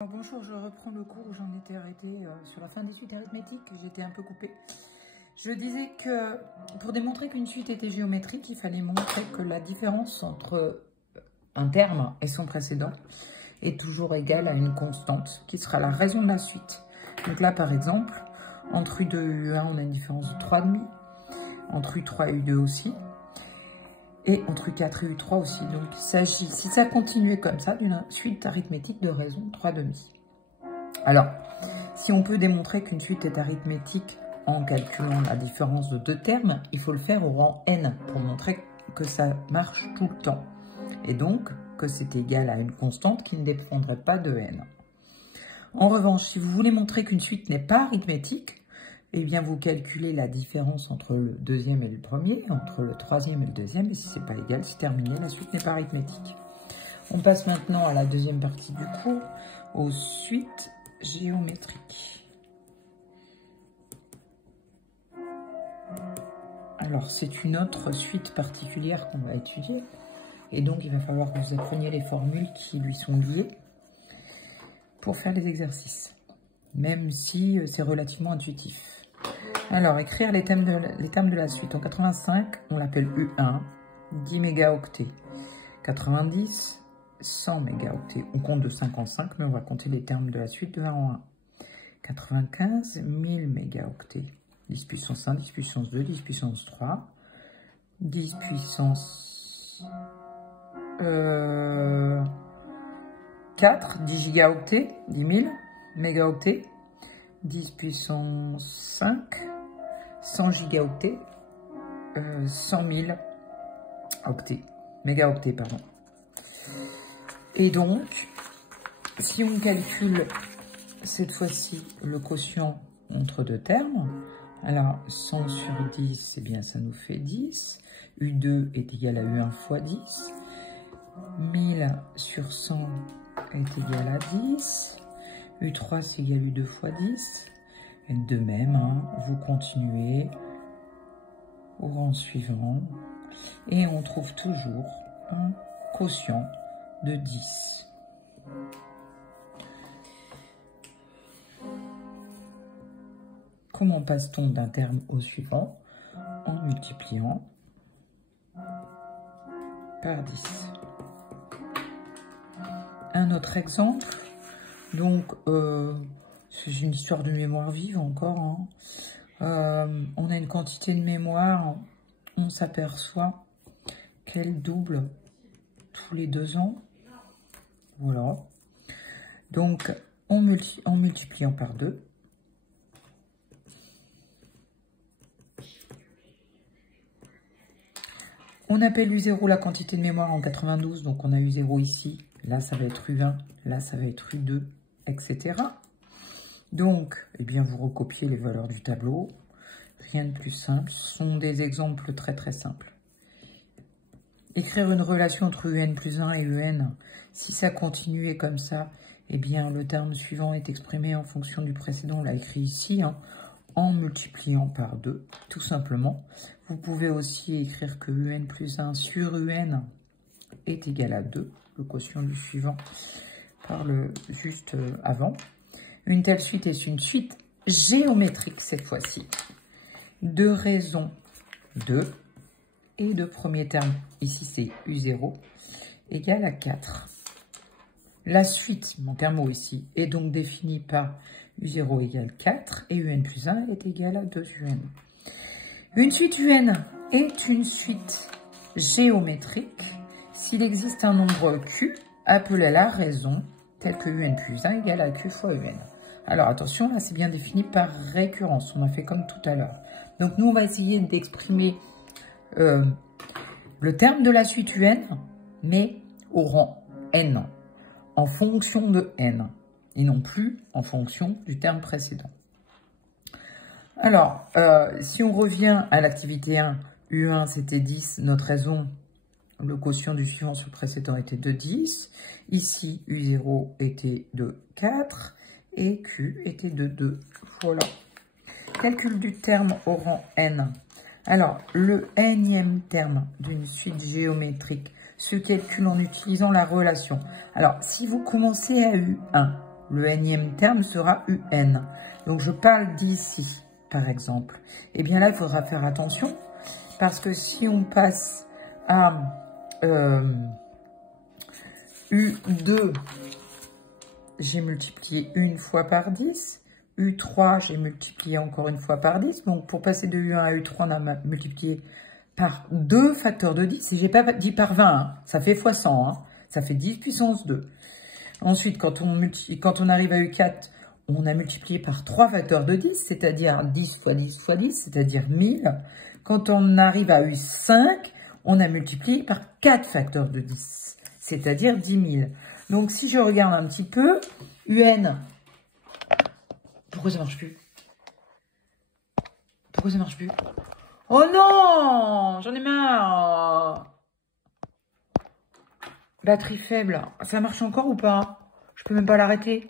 Alors bonjour, je reprends le cours où j'en étais arrêtée sur la fin des suites arithmétiques. J'étais un peu coupée. Je disais que pour démontrer qu'une suite était géométrique, il fallait montrer que la différence entre un terme et son précédent est toujours égale à une constante qui sera la raison de la suite. Donc là, par exemple, entre U2 et U1, on a une différence de 3,5. Entre U3 et U2 aussi. Et entre U4 et U3 aussi. Donc il s'agit, si ça continuait comme ça, d'une suite arithmétique de raison 3,5. Alors, si on peut démontrer qu'une suite est arithmétique en calculant la différence de deux termes, il faut le faire au rang n pour montrer que ça marche tout le temps. Et donc, que c'est égal à une constante qui ne dépendrait pas de n. En revanche, si vous voulez montrer qu'une suite n'est pas arithmétique, eh bien, vous calculez la différence entre le deuxième et le premier, entre le troisième et le deuxième, et si ce n'est pas égal, c'est terminé, la suite n'est pas arithmétique. On passe maintenant à la deuxième partie du cours, aux suites géométriques. Alors, c'est une autre suite particulière qu'on va étudier, et donc il va falloir que vous appreniez les formules qui lui sont liées pour faire les exercices, même si c'est relativement intuitif. Alors, écrire les termes de la suite. En 85, on l'appelle U1, 10 mégaoctets. 90, 100 mégaoctets. On compte de 5 en 5, mais on va compter les termes de la suite de 1 en 1. 95, 1000 mégaoctets. 10 puissance 1, 10 puissance 2, 10 puissance 3. 10 puissance 4, 10 gigaoctets, 10 000 mégaoctets. 10 puissance 5, 100 gigaoctets, 100 000 octets, mégaoctets, pardon. Et donc, si on calcule cette fois-ci le quotient entre deux termes, alors 100 sur 10, eh bien ça nous fait 10. U2 est égal à U1 fois 10. 1000 sur 100 est égal à 10. U3 c'est égal à U2 fois 10. Et de même, hein, vous continuez au rang suivant. Et on trouve toujours un quotient de 10. Comment passe-t-on d'un terme au suivant? En multipliant par 10. Un autre exemple. Donc, c'est une histoire de mémoire vive encore. Hein. On a une quantité de mémoire, on s'aperçoit qu'elle double tous les 2 ans. Voilà. Donc, en multipliant par 2, on appelle U0 la quantité de mémoire en 92, donc on a U0 ici. Là, ça va être U1, là, ça va être U2, etc. Donc, eh bien, vous recopiez les valeurs du tableau. Rien de plus simple. Ce sont des exemples très, très simples. Écrire une relation entre UN plus 1 et UN, si ça continuait comme ça, eh bien, le terme suivant est exprimé en fonction du précédent. On l'a écrit ici, hein, en multipliant par 2, tout simplement. Vous pouvez aussi écrire que UN plus 1 sur UN est égal à 2. Le quotient du suivant par le juste avant. Une telle suite est une suite géométrique cette fois-ci. De raison 2 et de premier terme, ici c'est U0, égale à 4. La suite, mon terme ici, est donc définie par U0 égale 4 et UN plus 1 est égal à 2UN. Une suite UN est une suite géométrique s'il existe un nombre Q appelé à la raison tel que UN plus 1 égale à Q fois UN. Alors attention, là c'est bien défini par récurrence, on a fait comme tout à l'heure. Donc nous on va essayer d'exprimer le terme de la suite UN, mais au rang N, en fonction de N, et non plus en fonction du terme précédent. Alors, si on revient à l'activité 1, U1 c'était 10, notre raison, le quotient du suivant sur le précédent était de 10. Ici, U0 était de 4 et Q était de 2. Voilà. Calcul du terme au rang N. Alors, le nème terme d'une suite géométrique se calcule en utilisant la relation. Alors, si vous commencez à U1 Le nème terme sera UN. Donc, je parle d'ici, par exemple. Eh bien là, il faudra faire attention. Parce que si on passe à U2, j'ai multiplié une fois par 10. U3, j'ai multiplié encore une fois par 10. Donc, pour passer de U1 à U3, on a multiplié par 2 facteurs de 10. Et j'ai pas dit par 20, hein. Ça fait fois 100. Hein. Ça fait 10 puissance 2. Ensuite, quand on arrive à U4, on a multiplié par 3 facteurs de 10, c'est-à-dire 10 fois 10 fois 10, c'est-à-dire 1000. Quand on arrive à U5, on a multiplié par 4 facteurs de 10, c'est-à-dire 10 000. Donc, si je regarde un petit peu, UN... Pourquoi ça marche plus? Pourquoi ça marche plus? Oh non! J'en ai marre! Batterie faible. Ça marche encore ou pas? Je peux même pas l'arrêter.